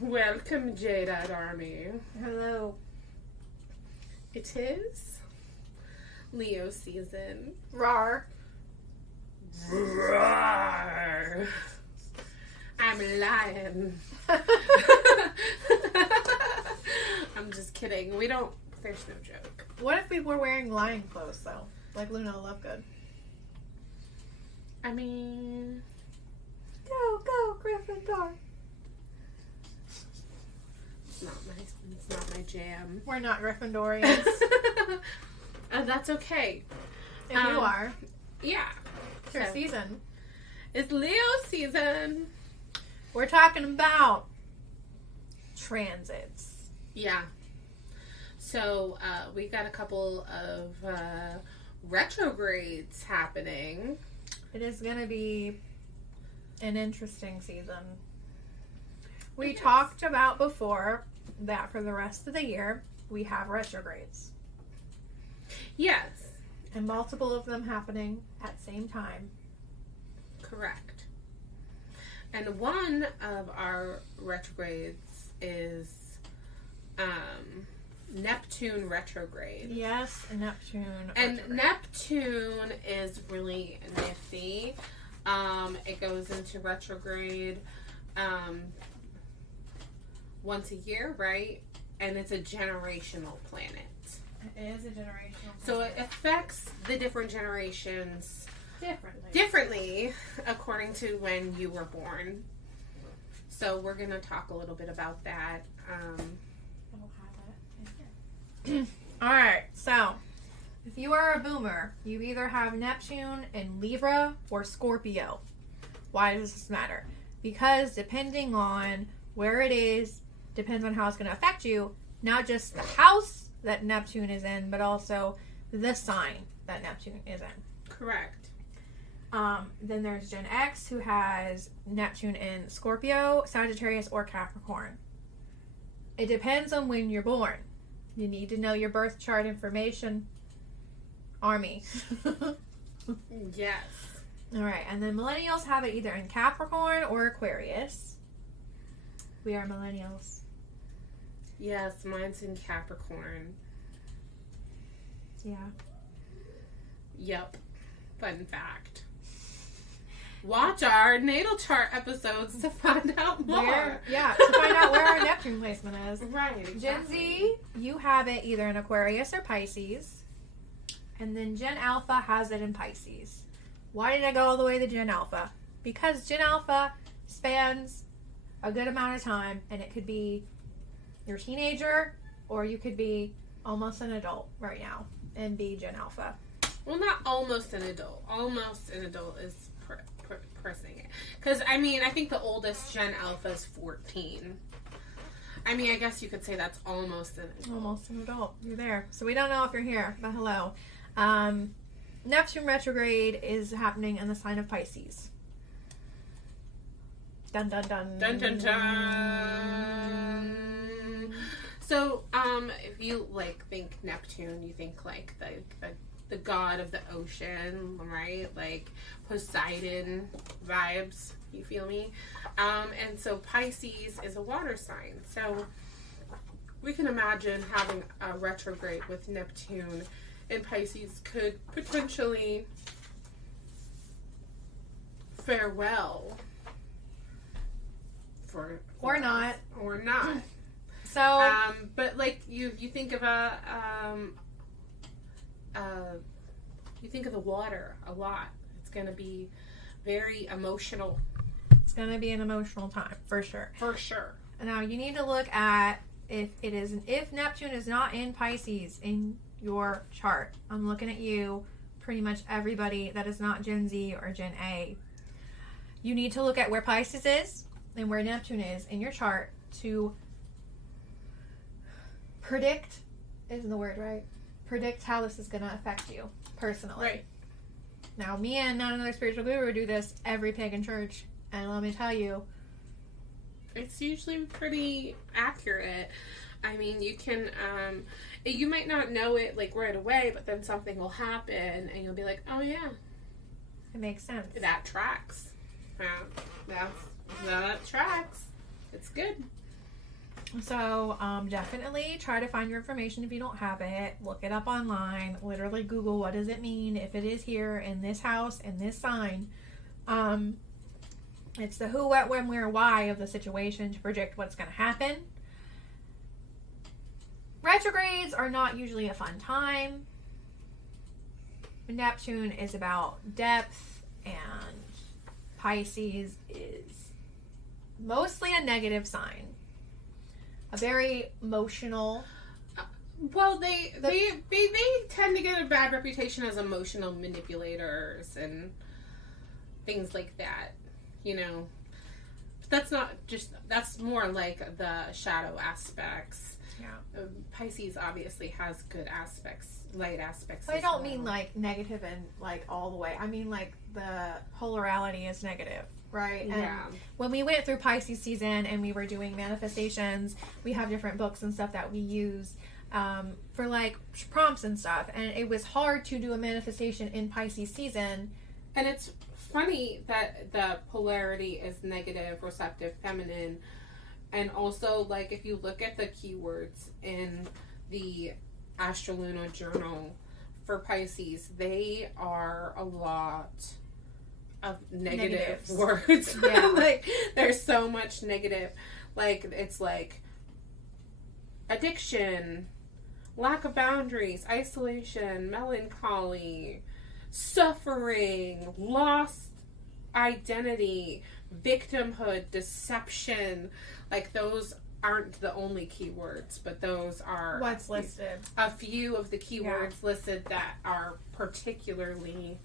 Welcome, Jade Army. Hello. It is Leo season. Rawr. Roar. I'm lying. I'm just kidding. There's no joke. What if we were wearing lion clothes, though? Like Luna Lovegood. I mean... Go, Gryffindor. It's not my jam. We're not Gryffindorians. That's okay. If you are. Yeah. It's your season. It's Leo season. We're talking about transits. Yeah. So, we got a couple of retrogrades happening. It is going to be an interesting season. We talked about before that for the rest of the year, we have retrogrades. Yes. And multiple of them happening at the same time. Correct. And one of our retrogrades is Neptune retrograde. Yes, Neptune. And retrograde. Neptune is really nifty. It goes into retrograde once a year, right? And it's a generational planet. It is a generational planet. So it affects the different generations differently according to when you were born. So we're going to talk a little bit about that. Alright, so if you are a boomer, you either have Neptune in Libra or Scorpio. Why does this matter? Because depending on where it is, depends on how it's going to affect you. Not just the house that Neptune is in, but also the sign that Neptune is in. Correct. Then there's Gen X, who has Neptune in Scorpio, Sagittarius, or Capricorn. It depends on when you're born. You need to know your birth chart information. Army. Yes. Alright, and then millennials have it either in Capricorn or Aquarius. We are millennials. Yes, mine's in Capricorn. Yeah. Yep. Fun fact. Watch our natal chart episodes to find out more. To find out where our Neptune placement is. Right. Exactly. Gen Z, you have it either in Aquarius or Pisces. And then Gen Alpha has it in Pisces. Why did I go all the way to Gen Alpha? Because Gen Alpha spans a good amount of time, and it could be your teenager, or you could be almost an adult right now and be Gen Alpha. Well, not almost an adult. Almost an adult is pressing it. Because, I mean, I think the oldest Gen Alpha is 14. I mean, I guess you could say that's almost an adult. Almost an adult. You're there. So we don't know if you're here, but hello. Neptune retrograde is happening in the sign of Pisces. Dun dun dun. Dun dun dun. So, if you think Neptune, you think the god of the ocean, right? Like Poseidon vibes. You feel me? And so Pisces is a water sign. So we can imagine having a retrograde with Neptune in Pisces could potentially fare well for Or not. Or not. So, but you think of you think of the water a lot. It's going to be very emotional. it's going to be an emotional time, for sure. For sure. Now, you need to look at if Neptune is not in Pisces in your chart. I'm looking at you, pretty much everybody that is not Gen Z or Gen A. You need to look at where Pisces is and where Neptune is in your chart to predict, isn't the word right? Predict how this is going to affect you personally. Right. Now, me and not another spiritual guru do this every pagan church, and let me tell you, It's usually pretty accurate. I mean, you can, you might not know it right away, but then something will happen and you'll be like, oh yeah. it makes sense. That tracks. That tracks. It's good. So definitely try to find your information if you don't have it. Look it up online. Literally Google what does it mean if it is here in this house in this sign. It's the who, what, when, where, why of the situation to predict what's going to happen. Retrogrades are not usually a fun time. Neptune is about depth, and Pisces is mostly a negative sign. A very emotional. Well, they tend to get a bad reputation as emotional manipulators and things like that. You know, that's more like the shadow aspects. Yeah. Pisces obviously has good aspects, light aspects. But I don't mean like negative and like all the way. I mean like the polarity is negative, right? And yeah. When we went through Pisces season and we were doing manifestations, we have different books and stuff that we use for like prompts and stuff. And it was hard to do a manifestation in Pisces season. And it's funny that the polarity is negative, receptive, feminine. And also, like, if you look at the keywords in the Astro Luna journal for Pisces, they are a lot of negative words. Yeah. Like, there's so much negative. Like, it's like addiction, lack of boundaries, isolation, melancholy, suffering, lost identity, victimhood, deception. Like, those aren't the only keywords, but those are what's listed. A few of the keywords listed that are particularly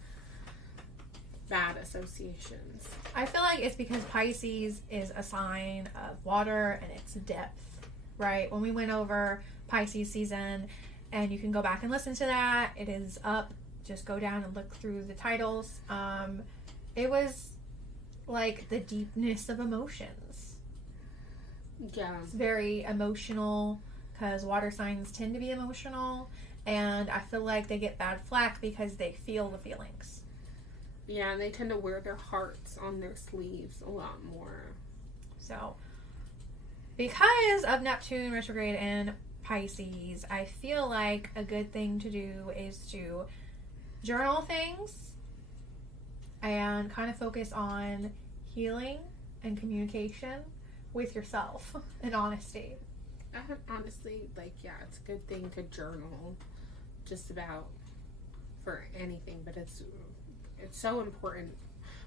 bad associations. I feel like it's because Pisces is a sign of water and it's depth, right? When we went over Pisces season, and you can go back and listen to that. It is up. Just go down and look through the titles. It was like the deepness of emotions. Yeah. It's very emotional because water signs tend to be emotional, and I feel like they get bad flack because they feel the feelings. Yeah, and they tend to wear their hearts on their sleeves a lot more. So, because of Neptune retrograde in Pisces, I feel like a good thing to do is to journal things and kind of focus on healing and communication with yourself and honesty. Honestly, like, yeah, it's a good thing to journal just about for anything, but it's so important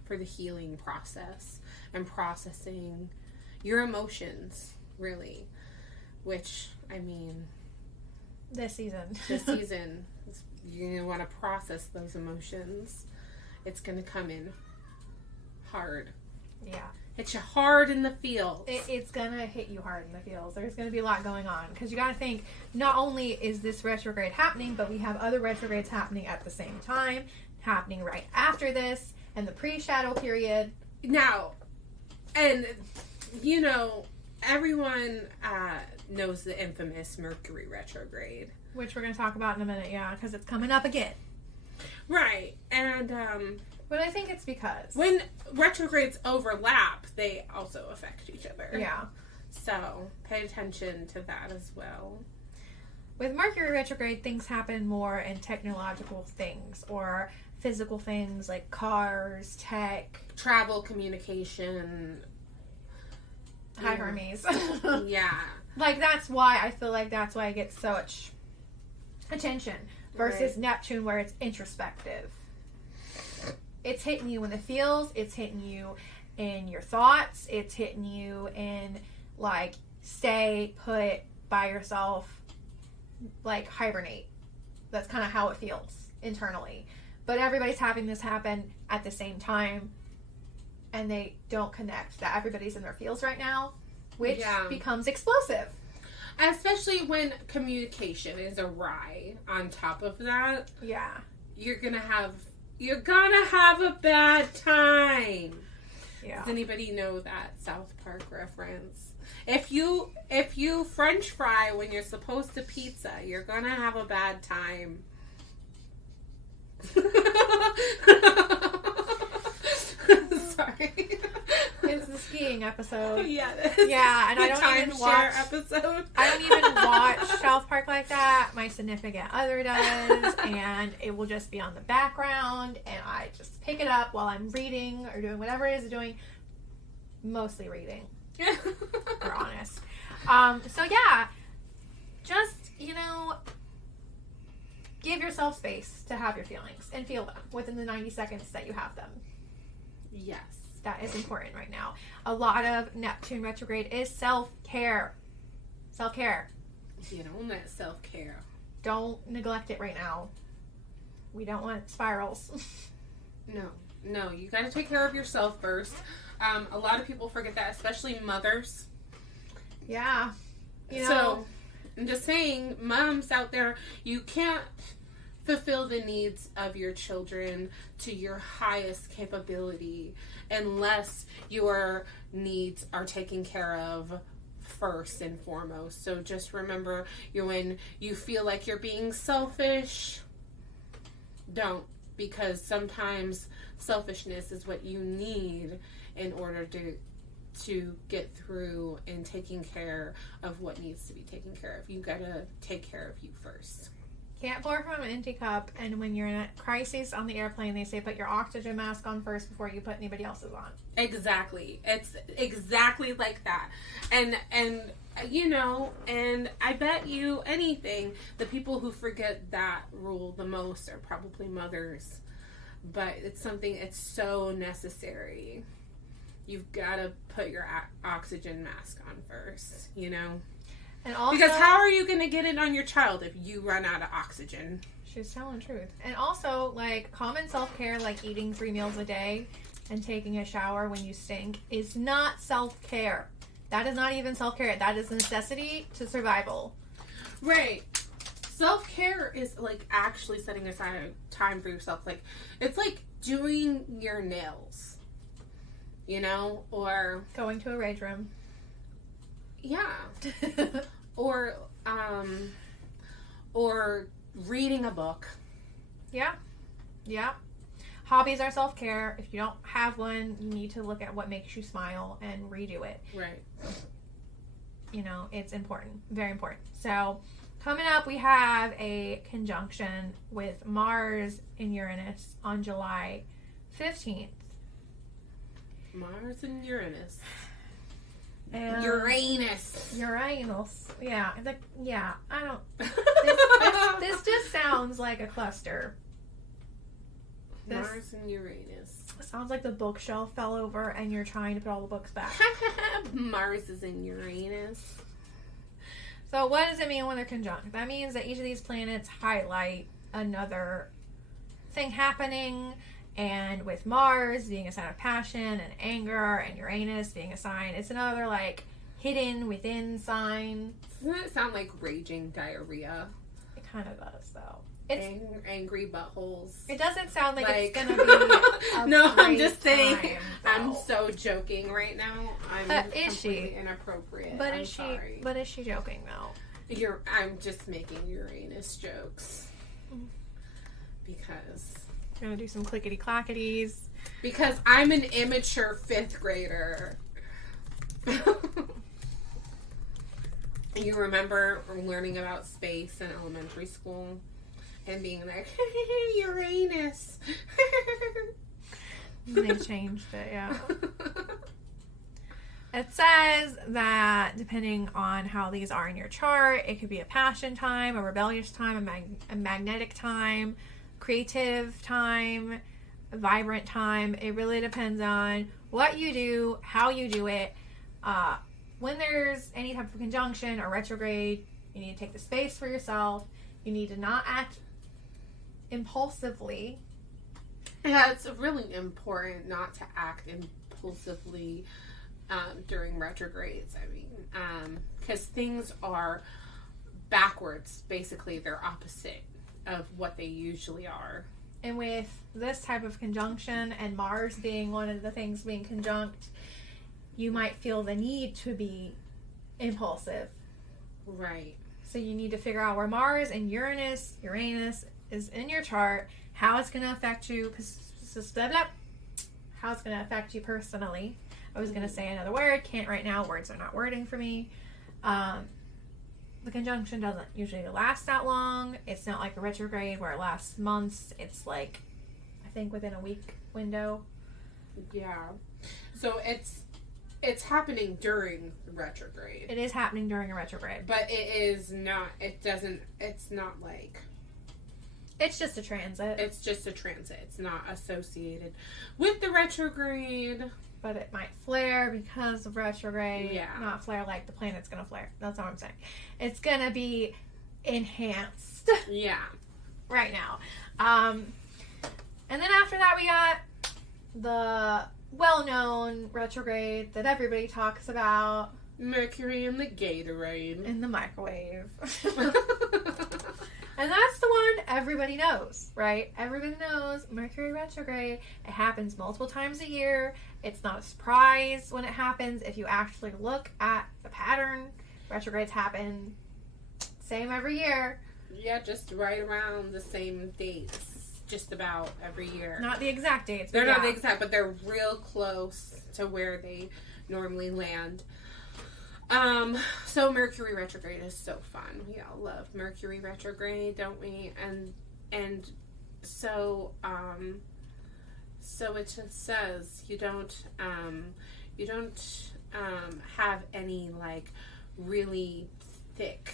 for the healing process and processing your emotions, really, which, I mean, this season you're going to want to process those emotions. It's going to come in hard. Yeah. Hit you hard in the feels. It's going to hit you hard in the feels. There's going to be a lot going on. Because you got to think, not only is this retrograde happening, but we have other retrogrades happening at the same time, happening right after this, and the pre-shadow period. Now, and, you know, everyone knows the infamous Mercury retrograde. Which we're going to talk about in a minute, yeah, because it's coming up again. Right. And, but I think it's because when retrogrades overlap, they also affect each other. Yeah. So, pay attention to that as well. With Mercury retrograde, things happen more in technological things or physical things like cars, tech, travel, communication. Hi, Hermes. Yeah. Like, that's why I feel like that's why it gets so much attention versus right. Neptune, where it's introspective. It's hitting you in the feels, it's hitting you in your thoughts, it's hitting you in, like, stay put by yourself, like, hibernate. That's kind of how it feels internally. But everybody's having this happen at the same time, and they don't connect that everybody's in their feels right now, which becomes explosive. Especially when communication is awry on top of that. Yeah. You're gonna have a bad time. Yeah. Does anybody know that South Park reference? If you French fry when you're supposed to pizza, you're gonna have a bad time. Sorry. It's the skiing episode. Yeah, yeah, and the I don't even watch episode. I don't even watch South Park like that. My significant other does, and it will just be on the background, and I just pick it up while I'm reading or doing whatever it is doing. Mostly reading, we're honest. So yeah, just, give yourself space to have your feelings and feel them within the 90 seconds that you have them. Yes. That is important right now. A lot of Neptune retrograde is self-care. Self-care. You don't let self-care. Don't neglect it right now. We don't want spirals. No, you got to take care of yourself first. A lot of people forget that, especially mothers. Yeah. So, I'm just saying, moms out there, you can't fulfill the needs of your children to your highest capability unless your needs are taken care of first and foremost. So just remember, when you feel like you're being selfish, don't, because sometimes selfishness is what you need in order to get through and taking care of what needs to be taken care of. You gotta take care of you first. Can't pour from an empty cup, and when you're in a crisis on the airplane, they say put your oxygen mask on first before you put anybody else's on. Exactly. It's exactly like that. And I bet you anything, the people who forget that rule the most are probably mothers. But it's so necessary. You've got to put your oxygen mask on first, And also, because how are you going to get it on your child if you run out of oxygen? She's telling the truth. And also, common self-care, like eating 3 meals a day and taking a shower when you stink, is not self-care. That is not even self-care. That is a necessity to survival. Right. Self-care is, actually setting aside time for yourself. It's like doing your nails, or going to a rage room. Yeah. or reading a book. Yeah. Yeah. Hobbies are self-care. If you don't have one, you need to look at what makes you smile and redo it. Right. It's important. Very important. So, coming up, we have a conjunction with Mars in Uranus on July 15th. Mars and Uranus. And Uranus. Yeah. I don't. This just sounds like a cluster. Mars and Uranus. Sounds like the bookshelf fell over and you're trying to put all the books back. Mars is in Uranus. So what does it mean when they're conjunct? That means that each of these planets highlight another thing happening. And with Mars being a sign of passion and anger, and Uranus being a sign, it's another hidden within sign. Doesn't it sound like raging diarrhea? It kind of does, though. It's angry buttholes. It doesn't sound like it's gonna be. No, I'm just saying. Time, I'm so joking right now. I'm completely inappropriate. But I'm is sorry. she? But is she joking though? I'm just making Uranus jokes because. Gonna do some clickety clackities. Because I'm an immature 5th grader. You remember learning about space in elementary school and being like, Uranus. They changed it, yeah. It says that depending on how these are in your chart, it could be a passion time, a rebellious time, a magnetic time, creative time, vibrant time. It really depends on what you do, how you do it. When there's any type of conjunction or retrograde, you need to take the space for yourself. You need to not act impulsively. Yeah, it's really important not to act impulsively during retrogrades. Because things are backwards. Basically, they're opposite of what they usually are. And with this type of conjunction and Mars being one of the things being conjunct, you might feel the need to be impulsive. Right. So you need to figure out where Mars and Uranus is in your chart, how it's going to affect you, how it's going to affect you personally. I was going to say another word. Can't right now. Words are not wording for me. The conjunction doesn't usually last that long. It's not like a retrograde where it lasts months. It's like, I think, within a week window. Yeah. So it's happening during retrograde. It is happening during a retrograde. But it's not like... It's just a transit. It's just a transit. It's not associated with the retrograde. But it might flare because of retrograde. Yeah. Not flare like the planet's going to flare. That's all I'm saying. It's going to be enhanced. Yeah. Right now. And then after that we got the well-known retrograde that everybody talks about. Mercury in the Gatorade. In the microwave. And that's the one everybody knows, right? Everybody knows Mercury retrograde. It happens multiple times a year. It's not a surprise when it happens. If you actually look at the pattern, retrogrades happen same every year. Yeah, just right around the same dates. Just about every year. Not the exact dates. They're not the exact, but they're real close to where they normally land. So Mercury retrograde is so fun. We all love Mercury retrograde, don't we? And so it just says you don't have any like really thick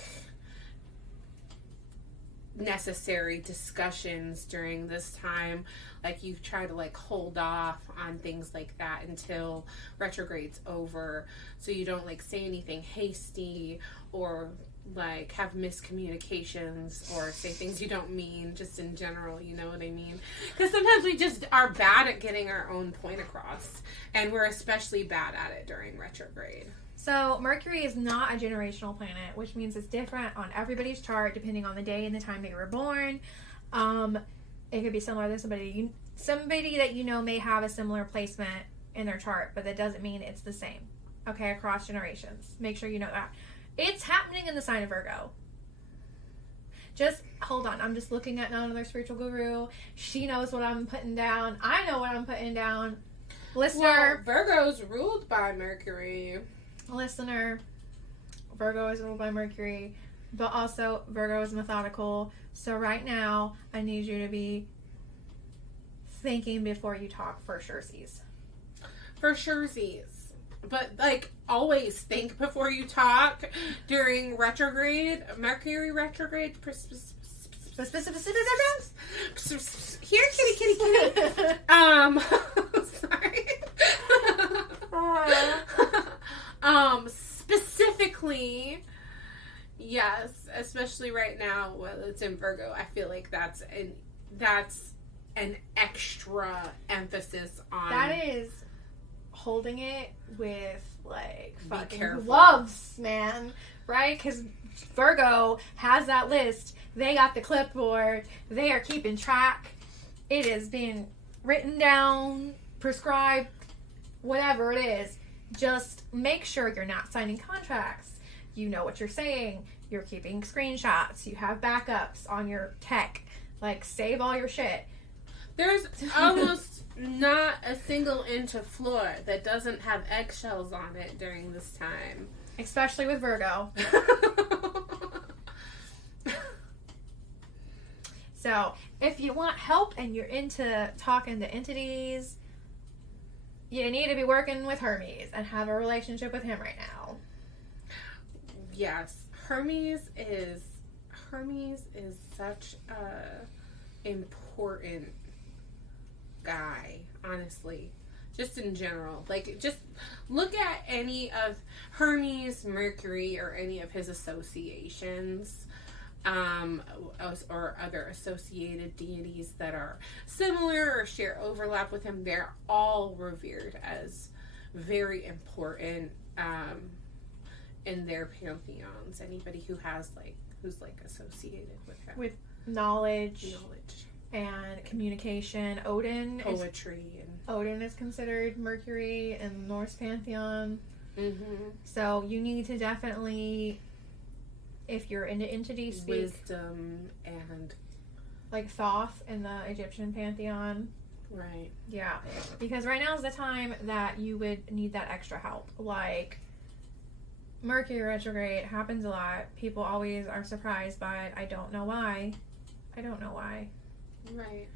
necessary discussions during this time. Like you try to like hold off on things like that until retrograde's over, so you don't like say anything hasty or like have miscommunications or say things you don't mean, just in general, you know what I mean? Because sometimes we just are bad at getting our own point across, and we're especially bad at it during retrograde. So Mercury is not a generational planet, which means it's different on everybody's chart depending on the day and the time they were born. It could be similar to somebody that you know may have a similar placement in their chart, but that doesn't mean it's the same. Okay, across generations. Make sure you know that. It's happening in the sign of Virgo. Just hold on. I'm just looking at another spiritual guru. She knows what I'm putting down. I know what I'm putting down. Listener. Well, Virgo's ruled by Mercury. Listener, Virgo is ruled by Mercury, but also Virgo is methodical. So right now, I need you to be thinking before you talk for surezies. For surezies. But, like, always think before you talk during retrograde. Mercury retrograde. Here, kitty. Sorry. Specifically, yes, especially right now, well, it's in Virgo. I feel like that's an extra emphasis on. That is holding it with like fucking careful. gloves, man. Right? Because Virgo has that list. They got the clipboard. They are keeping track. It is being written down, prescribed, whatever it is. Just make sure you're not signing contracts. You know what you're saying. You're keeping screenshots. You have backups on your tech. Like, save all your shit. There's almost not a single inch of floor that doesn't have eggshells on it during this time. Especially with Virgo. So, if you want help and you're into talking to entities, you need to be working with Hermes and have a relationship with him right now. Yes. Hermes is such a important guy, honestly. Just in general. Like, just look at any of Hermes, Mercury, or any of his associations, or other associated deities that are similar or share overlap with him. They're all revered as very important in their pantheons. Anybody who has who's associated with him. With knowledge and communication. Odin is considered Mercury in the Norse pantheon. Mm-hmm. So you need to definitely, if you're into entity speak, wisdom and like Thoth in the Egyptian pantheon. Right. Yeah. Because right now is the time that you would need that extra help. Like, Mercury retrograde happens a lot. People always are surprised by it. I don't know why. Right.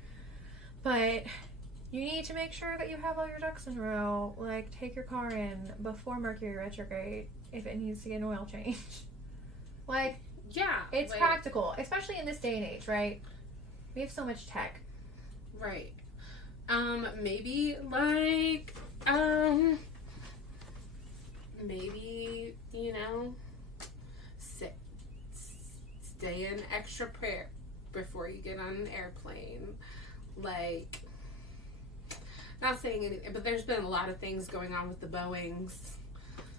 But you need to make sure that you have all your ducks in a row. Like, take your car in before Mercury retrograde if it needs to get an oil change. Like, yeah, it's practical, especially in this day and age, right? We have so much tech. Right. Maybe like, maybe, you know, stay in extra prayer before you get on an airplane. Like, not saying anything, but there's been a lot of things going on with the Boeings.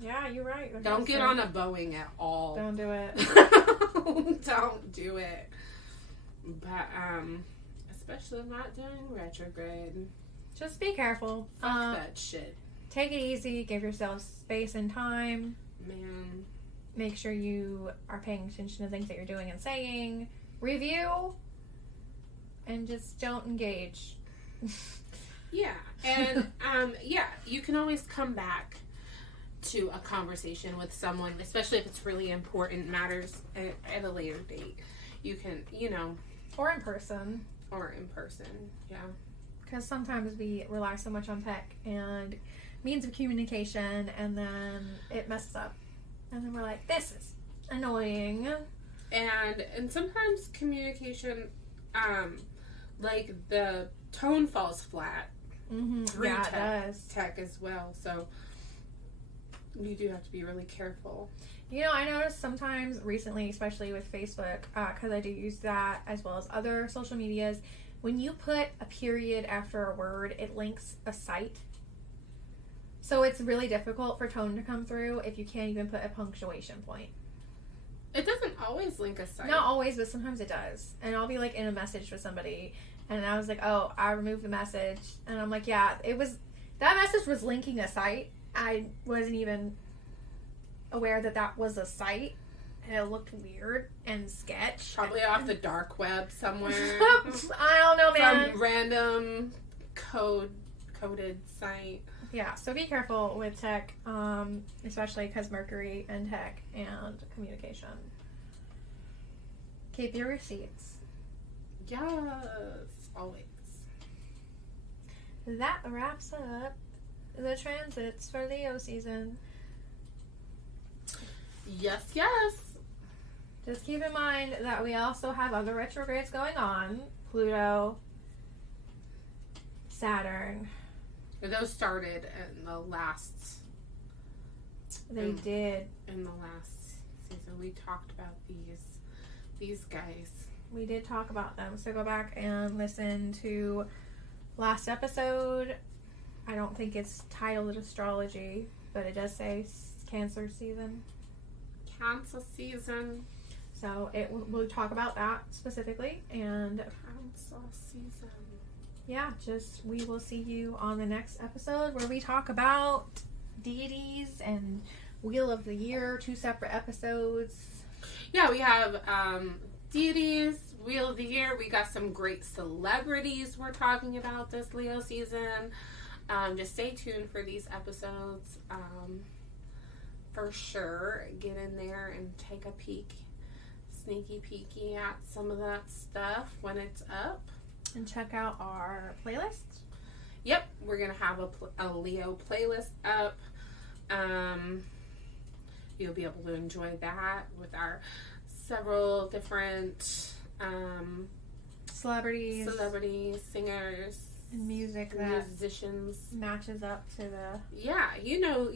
Yeah, you're right. Don't get on a Boeing at all. Don't do it. Don't do it. But, especially not doing retrograde. Just be careful. Fuck that shit. Take it easy. Give yourself space and time. Man. Make sure you are paying attention to things that you're doing and saying. Review. And just don't engage. Yeah. And, yeah, you can always come back to a conversation with someone, especially if it's really important, matters at a later date. You can, you know. Or in person. Yeah. Because sometimes we rely so much on tech and means of communication, and then it messes up. And then we're like, this is annoying. And sometimes communication, like the tone falls flat. Mm-hmm. Through Yeah, it does. Tech as well. So you do have to be really careful. You know, I noticed sometimes recently, especially with Facebook, because I do use that as well as other social medias, when you put a period after a word, it links a site. So it's really difficult for tone to come through if you can't even put a punctuation point. It doesn't always link a site. Not always, but sometimes it does. And I'll be like in a message with somebody, and I was like, oh, I removed the message. And I'm like, yeah, that message was linking a site. I wasn't even aware that was a site, and it looked weird and sketch. Probably off the dark web somewhere. I don't know, man. Some random coded site. Yeah, so be careful with tech, especially because Mercury and tech and communication. Keep your receipts. Yes, always. That wraps up the transits for Leo season. Yes. Just keep in mind that we also have other retrogrades going on. Pluto, Saturn. Those started in the last... They did. In the last season. We talked about these guys. We did talk about them. So go back and listen to last episode. I don't think it's titled astrology, but it does say Cancer season. Cancer season. So we'll talk about that specifically. And Cancer season. Yeah, we will see you on the next episode where we talk about deities and Wheel of the Year, 2 separate episodes. Yeah, we have deities, Wheel of the Year. We got some great celebrities we're talking about this Leo season. Just stay tuned for these episodes. For sure, get in there and take a peek, sneaky peeky at some of that stuff when it's up. And check out our playlist. Yep, we're going to have a Leo playlist up. You'll be able to enjoy that with our several different celebrities, singers, and music that musicians matches up to the... Yeah, you know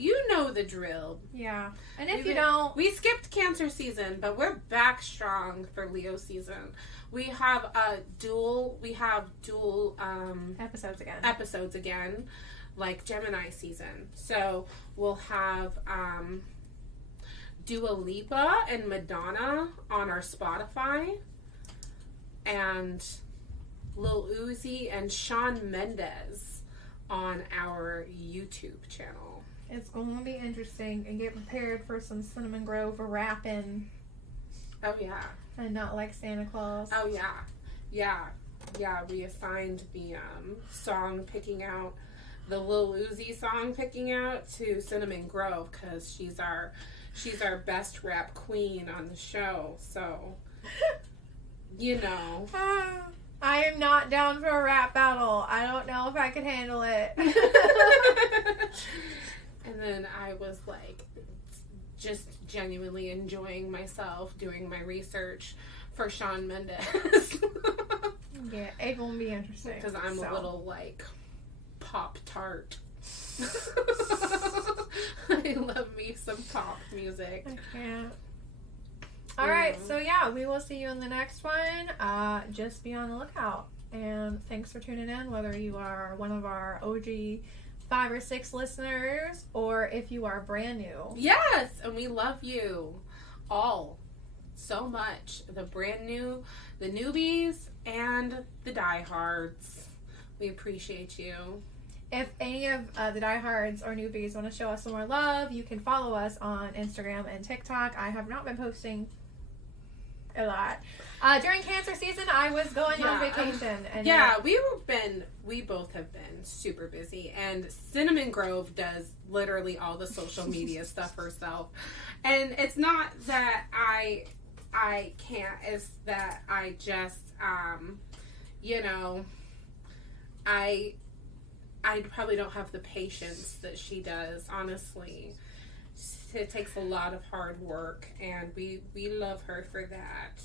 the drill. Yeah. And if you don't... We skipped Cancer season, but we're back strong for Leo season. We have dual episodes again, like Gemini season. So we'll have Dua Lipa and Madonna on our Spotify, and Lil Uzi and Shawn Mendes on our YouTube channel. It's going to be interesting, and get prepared for some Cinnamon Grove rapping. Oh yeah. And not like Santa Claus. Oh yeah. Yeah. yeah, we assigned the song picking out, the Lil Uzi song picking out to Cinnamon Grove because she's our best rap queen on the show. So, you know. I am not down for a rap battle. I don't know if I could handle it. And then I was like, just genuinely enjoying myself doing my research for Shawn Mendes. Yeah, it won't be interesting. Because I'm a little like pop tart. I love me some pop music. I can't. Alright, so yeah, we will see you in the next one. Just be on the lookout. And thanks for tuning in, whether you are one of our OG 5 or 6 listeners, or if you are brand new. Yes, and we love you all so much. The brand new, the newbies, and the diehards. We appreciate you. If any of the diehards or newbies want to show us some more love, you can follow us on Instagram and TikTok. I have not been posting a lot. During cancer season, I was going on vacation. And we both have been super busy, and Cinnamon Grove does literally all the social media stuff herself. And it's not that I can't, it's that I just, I probably don't have the patience that she does, honestly. It takes a lot of hard work, and we love her for that.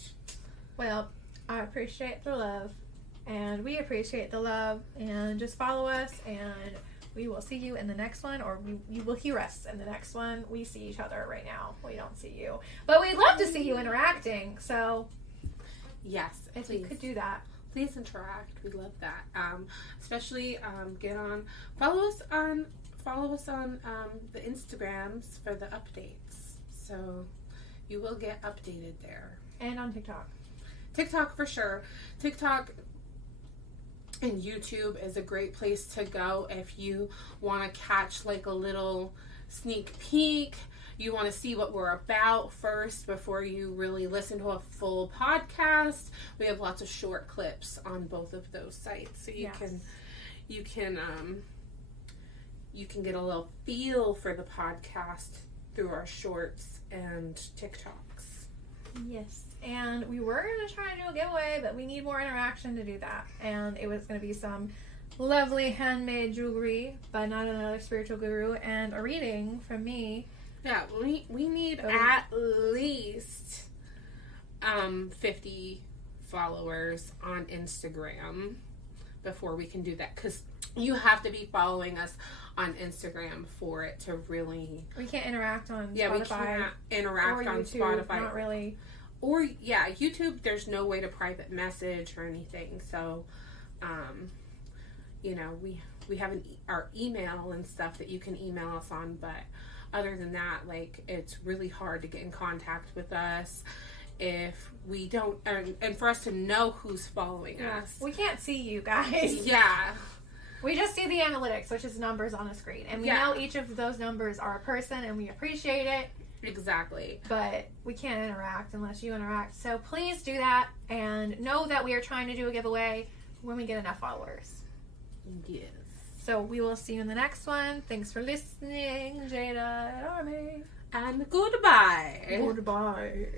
Well, I appreciate the love, and we appreciate the love, and just follow us, and we will see you in the next one, or you will hear us in the next one. We see each other right now. We don't see you, but we'd love to see you interacting, so yes, if you could do that. Please interact. We love that. Especially follow us on the Instagrams for the updates. So you will get updated there. And on TikTok. TikTok for sure. TikTok and YouTube is a great place to go if you want to catch like a little sneak peek. You want to see what we're about first before you really listen to a full podcast. We have lots of short clips on both of those sites, so you can get a little feel for the podcast through our shorts and TikToks. Yes, and we were going to try to do a giveaway, but we need more interaction to do that. And it was going to be some lovely handmade jewelry by not another spiritual guru and a reading from me. Yeah, we need at least 50 followers on Instagram before we can do that, because you have to be following us on Instagram for it to really... We can't interact on Spotify. Yeah, we can't interact on YouTube, Spotify. Not really. Or, yeah, YouTube, there's no way to private message or anything. So, we have our email and stuff that you can email us on, but other than that, like, it's really hard to get in contact with us if we don't, and for us to know who's following us. We can't see you guys. Yeah. We just see the analytics, which is numbers on a screen. And we know each of those numbers are a person, and we appreciate it. Exactly. But we can't interact unless you interact. So please do that, and know that we are trying to do a giveaway when we get enough followers. Yes. So we will see you in the next one. Thanks for listening, Jada and Army. And goodbye. Goodbye.